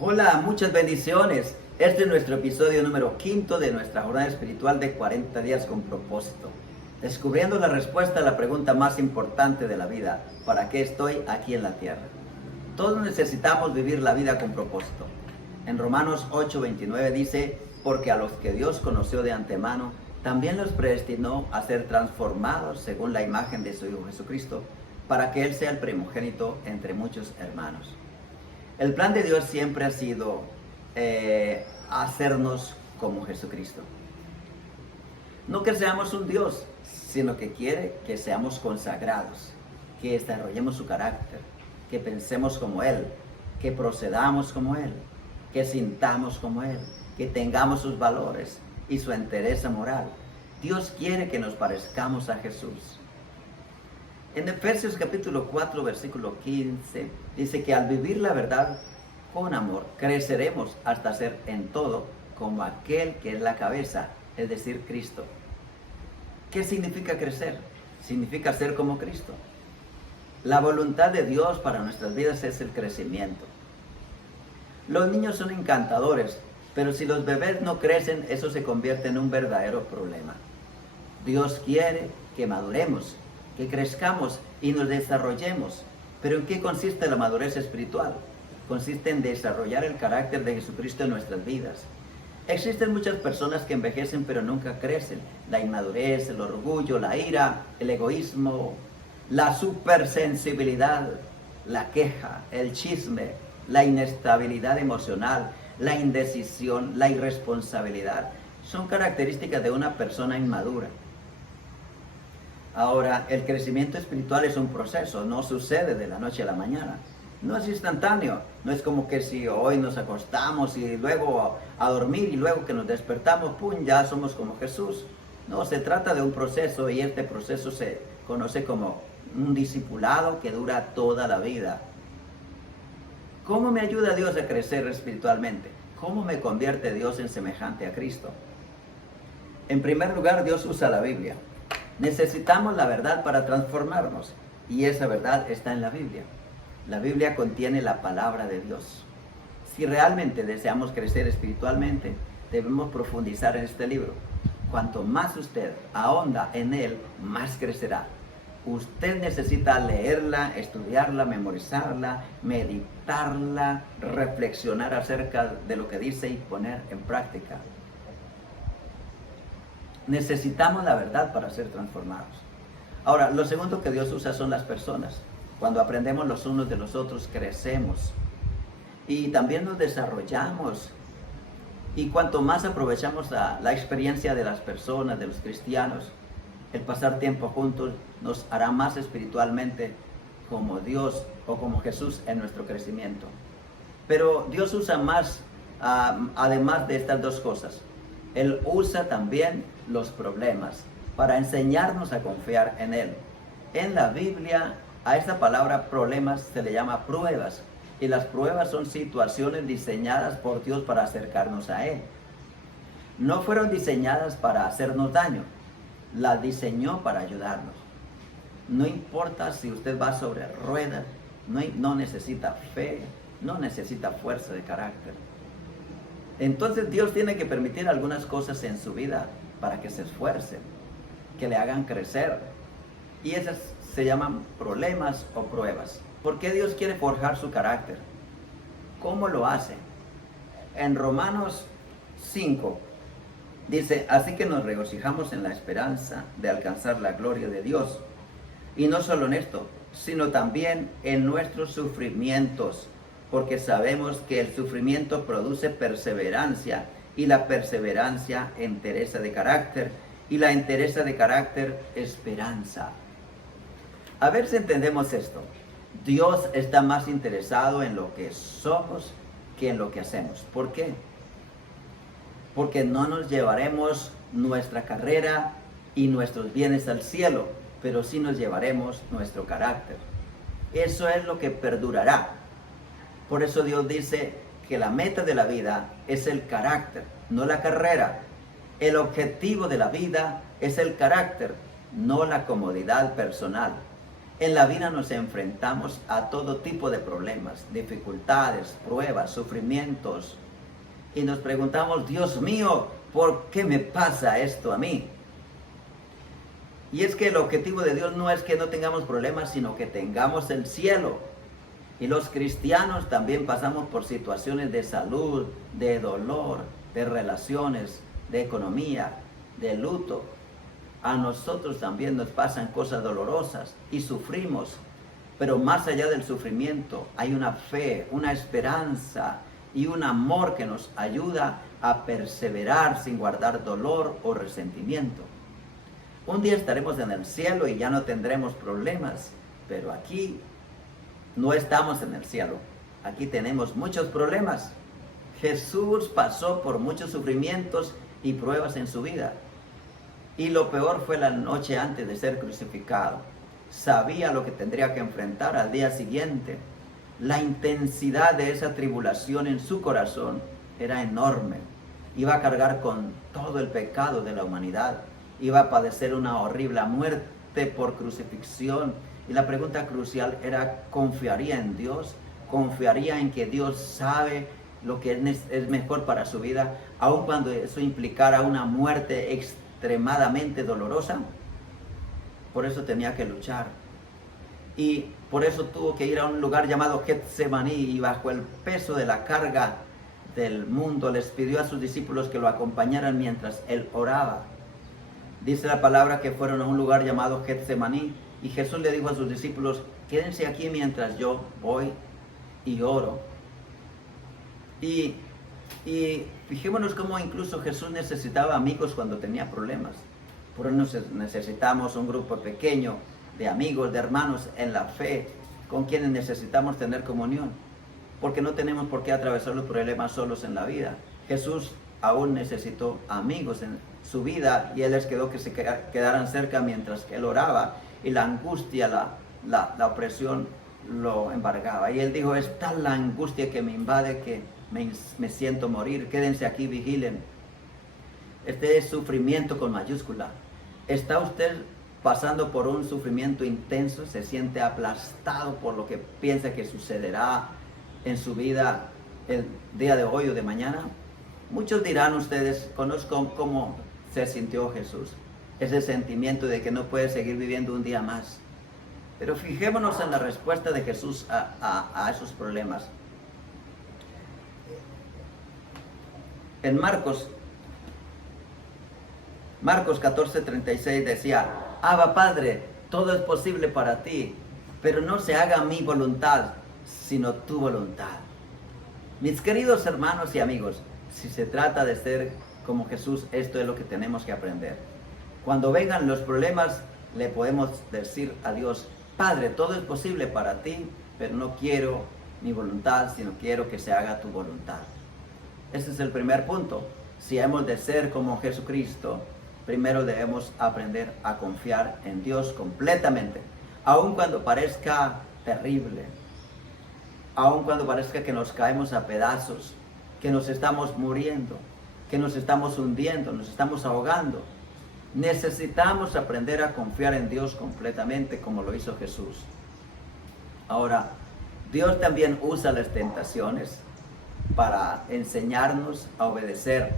Hola, muchas bendiciones. Este es nuestro episodio número 5 de nuestra jornada espiritual de 40 días con propósito. Descubriendo la respuesta a la pregunta más importante de la vida: ¿para qué estoy aquí en la tierra? Todos necesitamos vivir la vida con propósito. En Romanos 8:29 dice: porque a los que Dios conoció de antemano, también los predestinó a ser transformados según la imagen de su Hijo Jesucristo, para que Él sea el primogénito entre muchos hermanos. El plan de Dios siempre ha sido hacernos como Jesucristo. No que seamos un Dios, sino que quiere que seamos consagrados, que desarrollemos su carácter, que pensemos como Él, que procedamos como Él, que sintamos como Él, que tengamos sus valores y su entereza moral. Dios quiere que nos parezcamos a Jesús. En Efesios capítulo 4, versículo 15, dice que al vivir la verdad con amor, creceremos hasta ser en todo como aquel que es la cabeza, es decir, Cristo. ¿Qué significa crecer? Significa ser como Cristo. La voluntad de Dios para nuestras vidas es el crecimiento. Los niños son encantadores, pero si los bebés no crecen, eso se convierte en un verdadero problema. Dios quiere que maduremos, que crezcamos y nos desarrollemos. ¿Pero en qué consiste la madurez espiritual? Consiste en desarrollar el carácter de Jesucristo en nuestras vidas. Existen muchas personas que envejecen pero nunca crecen. La inmadurez, el orgullo, la ira, el egoísmo, la supersensibilidad, la queja, el chisme, la inestabilidad emocional, la indecisión, la irresponsabilidad. Son características de una persona inmadura. Ahora, el crecimiento espiritual es un proceso, no sucede de la noche a la mañana. No es instantáneo, no es como que si hoy nos acostamos y luego a dormir y luego que nos despertamos, ¡pum!, ya somos como Jesús. No, se trata de un proceso y este proceso se conoce como un discipulado que dura toda la vida. ¿Cómo me ayuda Dios a crecer espiritualmente? ¿Cómo me convierte Dios en semejante a Cristo? En primer lugar, Dios usa la Biblia. Necesitamos la verdad para transformarnos y esa verdad está en la Biblia. La Biblia contiene la palabra de Dios. Si realmente deseamos crecer espiritualmente, debemos profundizar en este libro. Cuanto más usted ahonda en él, más crecerá. Usted necesita leerla, estudiarla, memorizarla, meditarla, reflexionar acerca de lo que dice y poner en práctica. Necesitamos la verdad para ser transformados. Ahora, lo segundo que Dios usa son las personas. Cuando aprendemos los unos de los otros, crecemos. Y también nos desarrollamos. Y cuanto más aprovechamos la experiencia de las personas, de los cristianos, el pasar tiempo juntos nos hará más espiritualmente como Dios o como Jesús en nuestro crecimiento. Pero Dios usa más, además de estas dos cosas. Él usa también los problemas para enseñarnos a confiar en Él. En la Biblia, a esta palabra problemas se le llama pruebas. Y las pruebas son situaciones diseñadas por Dios para acercarnos a Él. No fueron diseñadas para hacernos daño. Las diseñó para ayudarnos. No importa si usted va sobre ruedas, no necesita fe, no necesita fuerza de carácter. Entonces Dios tiene que permitir algunas cosas en su vida para que se esfuercen, que le hagan crecer. Y esas se llaman problemas o pruebas. ¿Por qué Dios quiere forjar su carácter? ¿Cómo lo hace? En Romanos 5 dice: así que nos regocijamos en la esperanza de alcanzar la gloria de Dios. Y no solo en esto, sino también en nuestros sufrimientos, porque sabemos que el sufrimiento produce perseverancia, y la perseverancia entereza de carácter, y la entereza de carácter esperanza. A ver si entendemos esto. Dios está más interesado en lo que somos que en lo que hacemos. ¿Por qué? Porque no nos llevaremos nuestra carrera y nuestros bienes al cielo, pero sí nos llevaremos nuestro carácter. Eso es lo que perdurará. Por eso Dios dice que la meta de la vida es el carácter, no la carrera. El objetivo de la vida es el carácter, no la comodidad personal. En la vida nos enfrentamos a todo tipo de problemas, dificultades, pruebas, sufrimientos. Y nos preguntamos, Dios mío, ¿por qué me pasa esto a mí? Y es que el objetivo de Dios no es que no tengamos problemas, sino que tengamos el cielo. Y los cristianos también pasamos por situaciones de salud, de dolor, de relaciones, de economía, de luto. A nosotros también nos pasan cosas dolorosas y sufrimos. Pero más allá del sufrimiento hay una fe, una esperanza y un amor que nos ayuda a perseverar sin guardar dolor o resentimiento. Un día estaremos en el cielo y ya no tendremos problemas, pero aquí no estamos en el cielo. Aquí tenemos muchos problemas. Jesús pasó por muchos sufrimientos y pruebas en su vida. Y lo peor fue la noche antes de ser crucificado. Sabía lo que tendría que enfrentar al día siguiente. La intensidad de esa tribulación en su corazón era enorme. Iba a cargar con todo el pecado de la humanidad. Iba a padecer una horrible muerte por crucifixión. Y la pregunta crucial era, ¿confiaría en Dios? ¿Confiaría en que Dios sabe lo que es mejor para su vida, aun cuando eso implicara una muerte extremadamente dolorosa? Por eso tenía que luchar. Y por eso tuvo que ir a un lugar llamado Getsemaní, y bajo el peso de la carga del mundo les pidió a sus discípulos que lo acompañaran mientras él oraba. Dice la palabra que fueron a un lugar llamado Getsemaní, y Jesús le dijo a sus discípulos, quédense aquí mientras yo voy y oro. Y fijémonos cómo incluso Jesús necesitaba amigos cuando tenía problemas. Por eso necesitamos un grupo pequeño de amigos, de hermanos en la fe, con quienes necesitamos tener comunión, porque no tenemos por qué atravesar los problemas solos en la vida. Jesús aún necesitó amigos en su vida, y él les quedó que se quedaran cerca mientras que él oraba, y la angustia, la opresión lo embargaba. Y él dijo, es tal la angustia que me invade que me siento morir, quédense aquí, vigilen. Este es sufrimiento con mayúscula. ¿Está usted pasando por un sufrimiento intenso? ¿Se siente aplastado por lo que piensa que sucederá en su vida el día de hoy o de mañana? Muchos dirán ustedes, conozco cómo se sintió Jesús. Ese sentimiento de que no puede seguir viviendo un día más. Pero fijémonos en la respuesta de Jesús a esos problemas. En Marcos 14:36 decía, Abba Padre, todo es posible para ti, pero no se haga mi voluntad, sino tu voluntad. Mis queridos hermanos y amigos, si se trata de ser como Jesús, esto es lo que tenemos que aprender. Cuando vengan los problemas, le podemos decir a Dios, Padre, todo es posible para ti, pero no quiero mi voluntad, sino quiero que se haga tu voluntad. Ese es el primer punto. Si hemos de ser como Jesucristo, primero debemos aprender a confiar en Dios completamente, aun cuando parezca terrible, aun cuando parezca que nos caemos a pedazos, que nos estamos muriendo, que nos estamos hundiendo, nos estamos ahogando. Necesitamos aprender a confiar en Dios completamente como lo hizo Jesús. Ahora, Dios también usa las tentaciones para enseñarnos a obedecer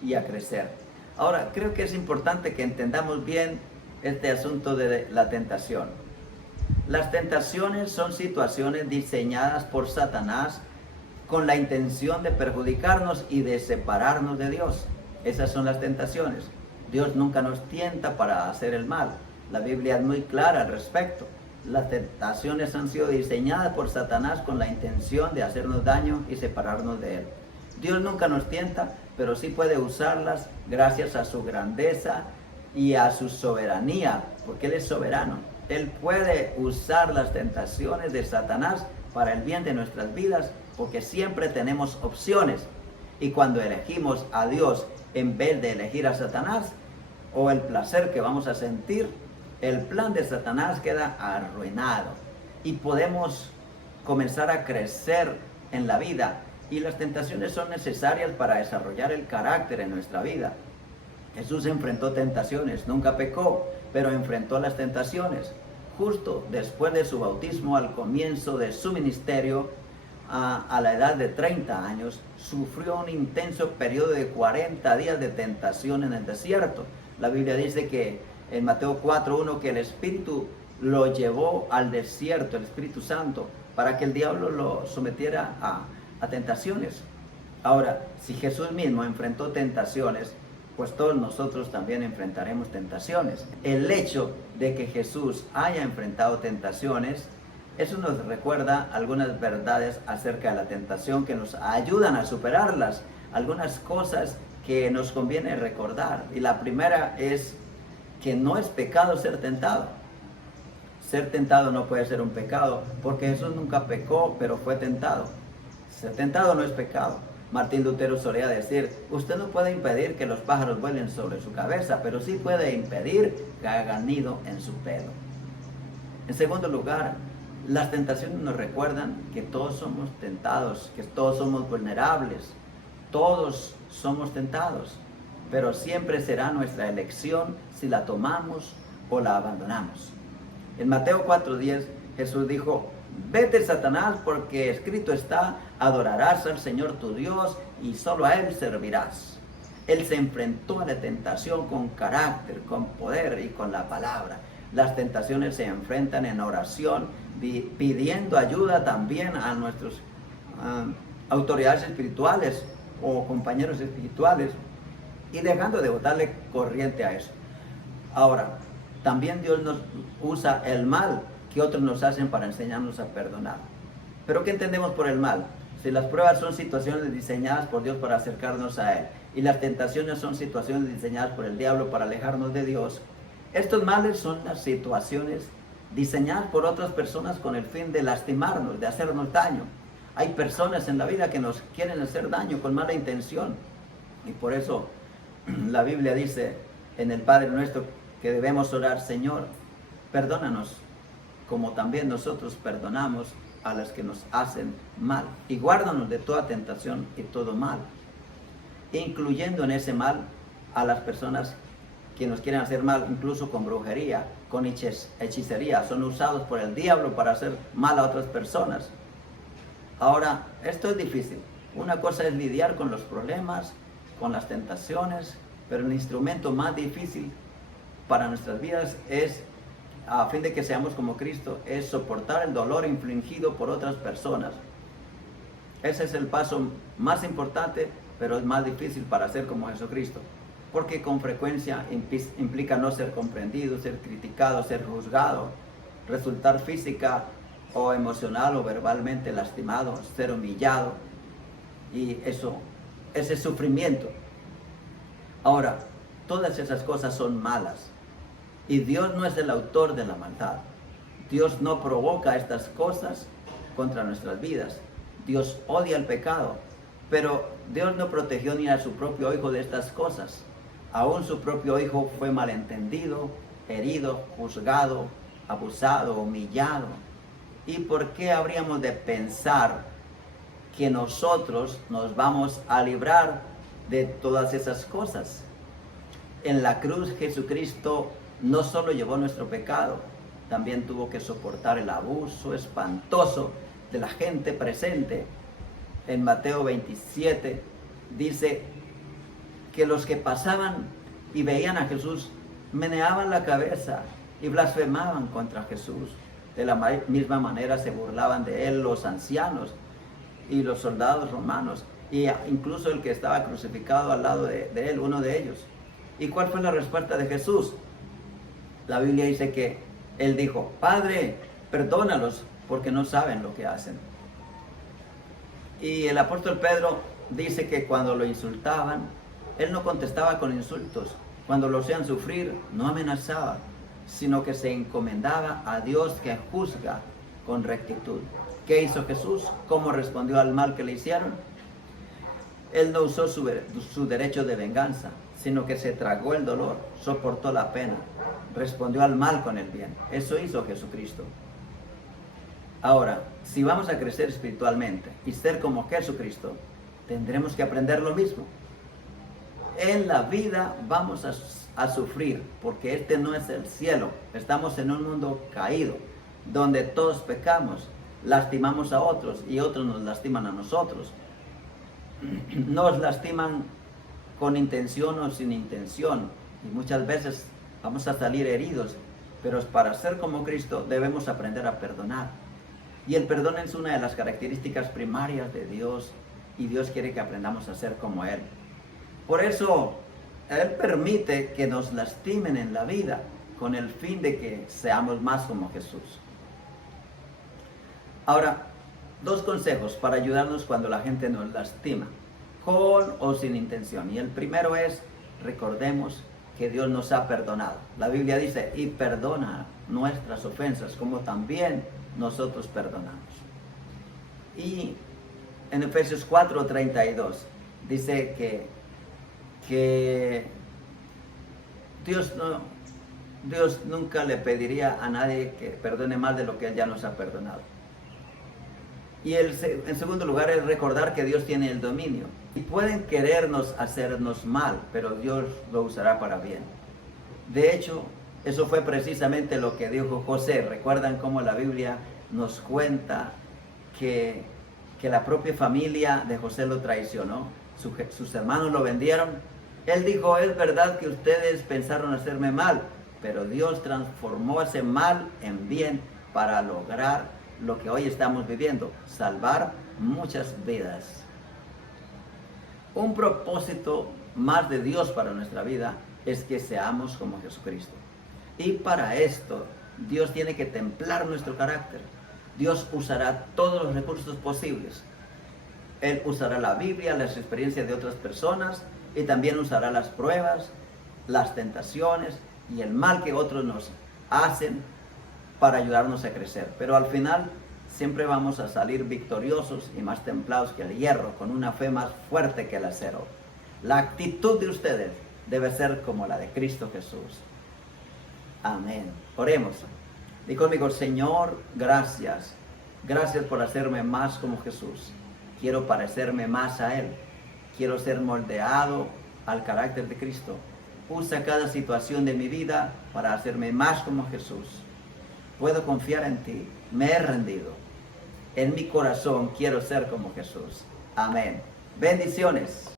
y a crecer. Ahora, creo que es importante que entendamos bien este asunto de la tentación. Las tentaciones son situaciones diseñadas por Satanás con la intención de perjudicarnos y de separarnos de Dios. Esas son las tentaciones. Dios nunca nos tienta para hacer el mal. La Biblia es muy clara al respecto. Las tentaciones han sido diseñadas por Satanás con la intención de hacernos daño y separarnos de Él. Dios nunca nos tienta, pero sí puede usarlas gracias a su grandeza y a su soberanía, porque Él es soberano. Él puede usar las tentaciones de Satanás para el bien de nuestras vidas, porque siempre tenemos opciones. Y cuando elegimos a Dios en vez de elegir a Satanás, o el placer que vamos a sentir, el plan de Satanás queda arruinado y podemos comenzar a crecer en la vida. Y las tentaciones son necesarias para desarrollar el carácter en nuestra vida. Jesús enfrentó tentaciones, nunca pecó, pero enfrentó las tentaciones. justo después de su bautismo, al comienzo de su ministerio, a la edad de 30 años, sufrió un intenso periodo de 40 días de tentación en el desierto. La Biblia dice que en Mateo 4:1 que el Espíritu lo llevó al desierto, el Espíritu Santo, para que el diablo lo sometiera a tentaciones. Ahora, si Jesús mismo enfrentó tentaciones, pues todos nosotros también enfrentaremos tentaciones. El hecho de que Jesús haya enfrentado tentaciones, eso nos recuerda algunas verdades acerca de la tentación que nos ayudan a superarlas, algunas cosas que nos conviene recordar. Y la primera es que no es pecado ser tentado. Ser tentado no puede ser un pecado, porque Jesús nunca pecó, pero fue tentado. Ser tentado no es pecado. Martín Lutero solía decir, usted no puede impedir que los pájaros vuelen sobre su cabeza, pero sí puede impedir que hagan nido en su pelo. En segundo lugar, las tentaciones nos recuerdan que todos somos tentados, que todos somos vulnerables, todos somos tentados, pero siempre será nuestra elección si la tomamos o la abandonamos. En Mateo 4:10 Jesús dijo, vete Satanás, porque escrito está, adorarás al Señor tu Dios y solo a Él servirás. Él se enfrentó a la tentación con carácter, con poder y con la palabra. Las tentaciones se enfrentan en oración, pidiendo ayuda también a nuestras autoridades espirituales o compañeros espirituales y dejando de botarle corriente a eso. Ahora, también Dios nos usa el mal que otros nos hacen para enseñarnos a perdonar. ¿Pero qué entendemos por el mal? Si las pruebas son situaciones diseñadas por Dios para acercarnos a Él y las tentaciones son situaciones diseñadas por el diablo para alejarnos de Dios, estos males son las situaciones diseñadas por otras personas con el fin de lastimarnos, de hacernos daño. Hay personas en la vida que nos quieren hacer daño con mala intención. Y por eso la Biblia dice en el Padre Nuestro que debemos orar, Señor, perdónanos, como también nosotros perdonamos a los que nos hacen mal. Y guárdanos de toda tentación y todo mal, incluyendo en ese mal a las personas que nos quieren hacer mal, incluso con brujería, con hechicería. Son usados por el diablo para hacer mal a otras personas. Ahora, esto es difícil. Una cosa es lidiar con los problemas, con las tentaciones, pero el instrumento más difícil para nuestras vidas es, a fin de que seamos como Cristo, es soportar el dolor infligido por otras personas. Ese es el paso más importante, pero es más difícil para ser como Jesucristo, porque con frecuencia implica no ser comprendido, ser criticado, ser juzgado, resultar física o emocional o verbalmente lastimado, ser humillado, y ese sufrimiento. Ahora, todas esas cosas son malas. Y Dios no es el autor de la maldad. Dios no provoca estas cosas contra nuestras vidas. Dios odia el pecado, pero Dios no protegió ni a su propio Hijo de estas cosas. Aún su propio Hijo fue malentendido, herido, juzgado, abusado, humillado. ¿Y por qué habríamos de pensar que nosotros nos vamos a librar de todas esas cosas? En la cruz Jesucristo no solo llevó nuestro pecado, también tuvo que soportar el abuso espantoso de la gente presente. En Mateo 27 dice que los que pasaban y veían a Jesús meneaban la cabeza y blasfemaban contra Jesús. De la misma manera se burlaban de él los ancianos y los soldados romanos, e incluso el que estaba crucificado al lado de él, uno de ellos. ¿Y cuál fue la respuesta de Jesús? La Biblia dice que él dijo, Padre, perdónalos porque no saben lo que hacen. Y el apóstol Pedro dice que cuando lo insultaban, él no contestaba con insultos. Cuando lo hacían sufrir, no amenazaba, sino que se encomendaba a Dios que juzga con rectitud. ¿Qué hizo Jesús? ¿Cómo respondió al mal que le hicieron? Él no usó su derecho de venganza, sino que se tragó el dolor, soportó la pena, respondió al mal con el bien. Eso hizo Jesucristo. Ahora, si vamos a crecer espiritualmente y ser como Jesucristo, tendremos que aprender lo mismo. En la vida vamos a sufrir, porque este no es el cielo. Estamos en un mundo caído, donde todos pecamos, lastimamos a otros y otros nos lastiman a nosotros. Nos lastiman con intención o sin intención, y muchas veces vamos a salir heridos, pero para ser como Cristo debemos aprender a perdonar. Y el perdón es una de las características primarias de Dios, y Dios quiere que aprendamos a ser como Él. Por eso, Él permite que nos lastimen en la vida, con el fin de que seamos más como Jesús. Ahora, 2 consejos para ayudarnos cuando la gente nos lastima, con o sin intención. Y el primero es, recordemos que Dios nos ha perdonado. La Biblia dice, y perdona nuestras ofensas, como también nosotros perdonamos. Y en Efesios 4:32 dice que Dios nunca le pediría a nadie que perdone más de lo que Él ya nos ha perdonado. Y en segundo lugar es recordar que Dios tiene el dominio. Y pueden querernos hacernos mal, pero Dios lo usará para bien. De hecho, eso fue precisamente lo que dijo José. ¿Recuerdan cómo la Biblia nos cuenta que la propia familia de José lo traicionó? Sus hermanos lo vendieron. Él dijo, es verdad que ustedes pensaron hacerme mal, pero Dios transformó ese mal en bien para lograr lo que hoy estamos viviendo, salvar muchas vidas. Un propósito más de Dios para nuestra vida es que seamos como Jesucristo. Y para esto, Dios tiene que templar nuestro carácter. Dios usará todos los recursos posibles. Él usará la Biblia, las experiencias de otras personas, y también usará las pruebas, las tentaciones y el mal que otros nos hacen para ayudarnos a crecer. Pero al final siempre vamos a salir victoriosos y más templados que el hierro, con una fe más fuerte que el acero. La actitud de ustedes debe ser como la de Cristo Jesús. Amén. Oremos. Di conmigo, Señor, gracias. Gracias por hacerme más como Jesús. Quiero parecerme más a Él. Quiero ser moldeado al carácter de Cristo. Usa cada situación de mi vida para hacerme más como Jesús. Puedo confiar en ti. Me he rendido. En mi corazón quiero ser como Jesús. Amén. Bendiciones.